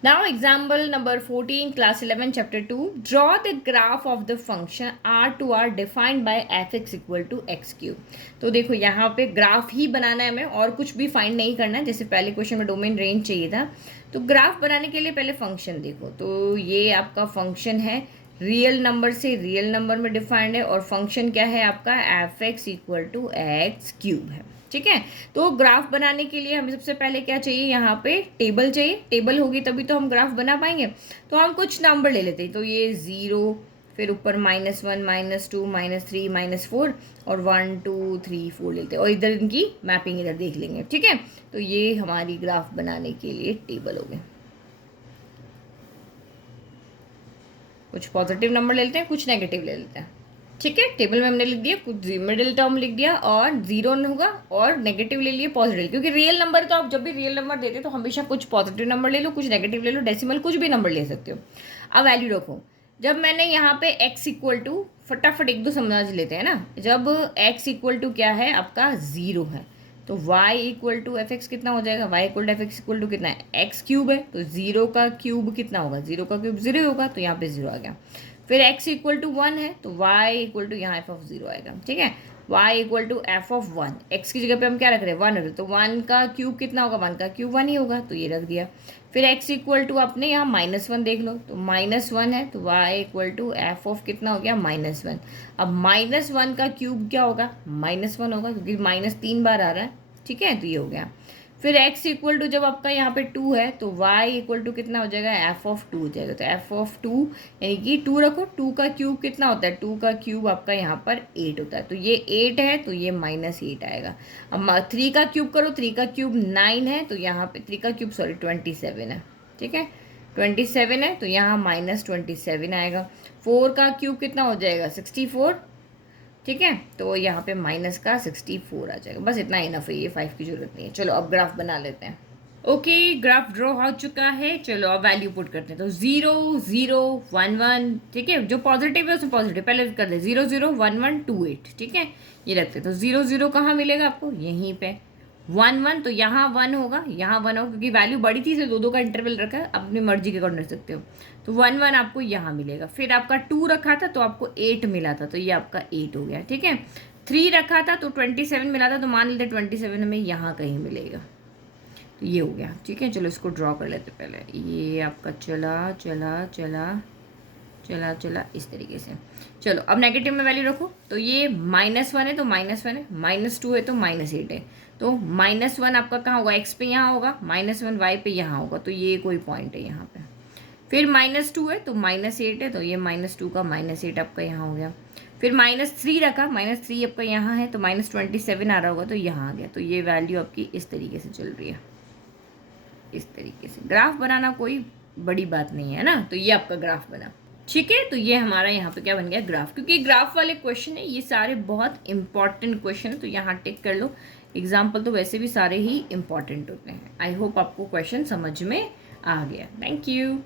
Now example number 14 class 11 chapter 2, draw the graph of the function r to r defined by fx equal to x cube। तो देखो यहाँ पे graph ही बनाना है हमें, और कुछ भी फाइंड नहीं करना है। जैसे पहले क्वेश्चन में डोमेन रेंज चाहिए था, तो ग्राफ बनाने के लिए पहले फंक्शन देखो। तो ये आपका फंक्शन है, रियल नंबर से रियल नंबर में डिफाइंड है, और फंक्शन क्या है आपका f x equal to x cube है। ठीक है, तो ग्राफ बनाने के लिए हमें सबसे पहले क्या चाहिए, यहाँ पे टेबल चाहिए। टेबल होगी तभी तो हम ग्राफ बना पाएंगे। तो हम कुछ नंबर ले लेते हैं। तो ये 0, फिर ऊपर -1, -2, -3, -4 और 1 2 3 4 लेते हैं, और इधर इनकी मैपिंग इधर देख लेंगे। ठीक है, तो ये हमारी ग्राफ बनाने के लिए टेबल हो गए। कुछ पॉजिटिव नंबर ले लेते हैं, कुछ नेगेटिव ले लेते हैं। ठीक है, टेबल में हमने लिख दिया, कुछ मिडिल टर्म लिख दिया, और 0 होगा, और नेगेटिव ले लिए पॉजिटिव, क्योंकि रियल नंबर तो आप जब भी रियल नंबर देते हो तो हमेशा कुछ पॉजिटिव नंबर ले लो, कुछ नेगेटिव ले लो, डेसिमल कुछ भी नंबर ले सकते हो। अब वैल्यू रखो। जब मैंने यहाँ पे x इक्वल टू, फटाफट एक दो समझ लेते हैं ना। जब x इक्वल टू क्या है आपका 0 है, तो y equal to f x कितना हो जाएगा, y equal to f x equal to कितना है, एक्स क्यूब है। तो 0 का क्यूब कितना होगा, 0 का क्यूब 0 होगा, तो यहाँ पे 0 आ गया। फिर x इक्वल टू 1 है, तो y इक्वल टू यहाँ एफ ऑफ 0 आएगा। ठीक है, y equal to f of 1, x की जगह पे हम क्या रख रहे हैं, 1 रख रहे हैं, तो 1 का क्यूब कितना होगा, 1 का क्यूब 1 ही होगा, तो ये रख दिया। फिर x इक्वल टू आपने यहाँ -1 देख लो, तो -1 है, तो y equal to f of कितना हो गया, -1। अब -1 का क्यूब क्या होगा, -1 होगा, क्योंकि -3 बार आ रहा है। ठीक है, तो ये हो गया। फिर x इक्वल टू जब आपका यहाँ पे 2 है, तो y इक्वल टू कितना हो जाएगा, एफ ऑफ 2 हो जाएगा। तो एफ ऑफ 2 यानी कि 2 रखो, 2 का क्यूब कितना होता है, 2 का क्यूब आपका यहाँ पर 8 होता है, तो ये 8 है, तो ये -8 आएगा। अब 3 का क्यूब करो, 3 का क्यूब 9 है, तो यहाँ पे 3 का क्यूब 27 है। ठीक है, 27 है, तो यहाँ -27 आएगा। 4 का क्यूब कितना हो जाएगा, 64। ठीक है, तो यहाँ पे माइनस का 64 आ जाएगा। बस इतना इनफ है, ये 5 की जरूरत नहीं है। चलो अब ग्राफ बना लेते हैं। ओके, ग्राफ ड्रॉ हो चुका है। चलो अब वैल्यू पुट करते हैं। तो 0 0 1 1, ठीक है, जो पॉजिटिव है उसमें पॉजिटिव पहले कर दे, 0 0 1 1 2 8। ठीक है, ये रखते हैं। तो 0 0 कहाँ मिलेगा आपको, यहीं पे। 1 1, तो यहाँ 1 होगा, यहाँ 1 होगा, क्योंकि वैल्यू बड़ी थी इसलिए 2 का इंटरवल रखा है, अपनी मर्जी के अकॉर्डिंग रख सकते हो। तो 1 1 आपको यहाँ मिलेगा। फिर आपका 2 रखा था तो आपको 8 मिला था, तो ये आपका 8 हो गया। ठीक है, 3 रखा था तो 27 मिला था, तो मान लेते 27 हमें यहाँ कहीं मिलेगा, तो ये हो गया। ठीक है, चलो इसको ड्रॉ कर लेते पहले। ये आपका चला चला चला चला चला इस तरीके से। चलो अब नेगेटिव में वैल्यू रखो। तो ये -1 है तो -1 है, -2 है तो -8 है। तो -1 आपका कहाँ होगा, x पे यहाँ होगा, -1 y पे यहाँ होगा, तो ये कोई पॉइंट है यहाँ पे। फिर -2 है तो -8 है, तो ये -2 का -8 आपका यहाँ हो गया। फिर -3 रखा, -3 आपका यहाँ है, तो -27 आ रहा होगा, तो यहाँ आ गया। तो ये वैल्यू आपकी इस तरीके से चल रही है, इस तरीके से। ग्राफ बनाना कोई बड़ी बात नहीं है ना। तो ये आपका ग्राफ बना। ठीक है, तो ये हमारा यहाँ पे क्या बन गया, ग्राफ। क्योंकि ग्राफ वाले क्वेश्चन है ये सारे बहुत इंपॉर्टेंट क्वेश्चन है, तो यहाँ टिक कर लो। एग्जाम्पल तो वैसे भी सारे ही इंपॉर्टेंट होते हैं। आई होप आपको क्वेश्चन समझ में आ गया। Thank you.